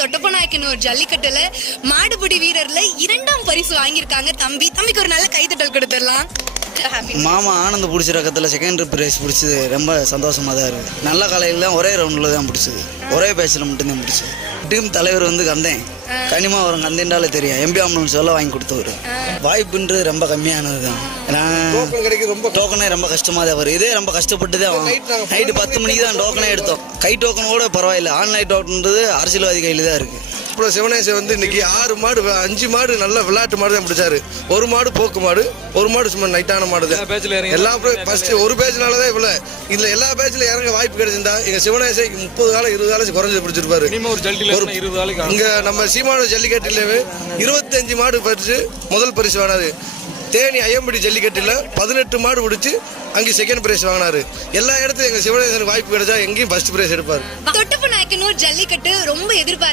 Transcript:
தொட்டப்பநாயக்கனூர் ஜல்லிக்கட்டுல மாடுபிடி வீரர்ல 2ஆம் பரிசு வாங்கியிருக்காங்க தம்பிக்கு ஒரு நல்ல கைதட்டல் கொடுத்துடலாம். மாமா ஆனந்த பிடிச்ச ரகத்தில் செகண்ட் ப்ரைஸ் பிடிச்சது ரொம்ப சந்தோஷமாக தான் இருக்குது. நல்ல காலையில் ஒரே ரவுண்டில் தான் பிடிச்சது, ஒரே பேட்சில் மட்டும்தான் பிடிச்சது. டீம் தலைவர் வந்து கந்தேன் கனிமா வரும், கந்தேன்டாலே தெரியும். எம்பி ஆம்புலன்ஸ் எல்லாம் வாங்கி கொடுத்தவர். வாய்ப்புன்றது ரொம்ப கம்மியானது தான். டோக்கனே ரொம்ப கஷ்டமாக தான் வரும். இதே ரொம்ப கஷ்டப்பட்டு தான் நைட்டு 10 மணிக்கு தான் டோக்கனே எடுத்தோம். கை டோக்கன் கூட பரவாயில்ல, ஆன்லைன் டோக்கன்றது அரசியல்வாதி கையில் தான் இருக்குது. அப்புறம் சிவனேசன் வந்து இன்னைக்கு 6 மாடு 5 மாடு நல்ல விளையாட்டு மாடு தான் பிடிச்சாரு. ஒரு மாடு போக்கு மாடு, ஒரு மாடு சும்மா நைட்டான மாடு தான். எல்லா ஃபர்ஸ்ட் ஒரு பேஜ்னால தான் இவ்வளோ. இதுல எல்லா பேஜ்ல இறங்க வாய்ப்பு கிடைச்சிருந்தா எங்க சிவனேசன் 30 காலம் 20 காலம் குறைஞ்சு பிடிச்சிருப்பாரு. இங்க நம்ம சீமானு ஜல்லிக்கட்டுலவே 25 மாடு பறிச்சு முதல் பரிசு வாங்கினாரு. தேனி ஐயம்படி ஜல்லிக்கட்டுல 18 மாடு பிடிச்சு அங்கே செகண்ட் பிரைஸ் வாங்கினாரு. எல்லா இடத்துலையும் எங்க சிவனேசனுக்கு வாய்ப்பு கிடைச்சா எங்கேயும் ஃபர்ஸ்ட் பிரைஸ் எடுப்பாரு. தொட்டப்பநாயக்கனூர் ஜல்லிக்கட்டு ரொம்ப எதிர்பார்த்து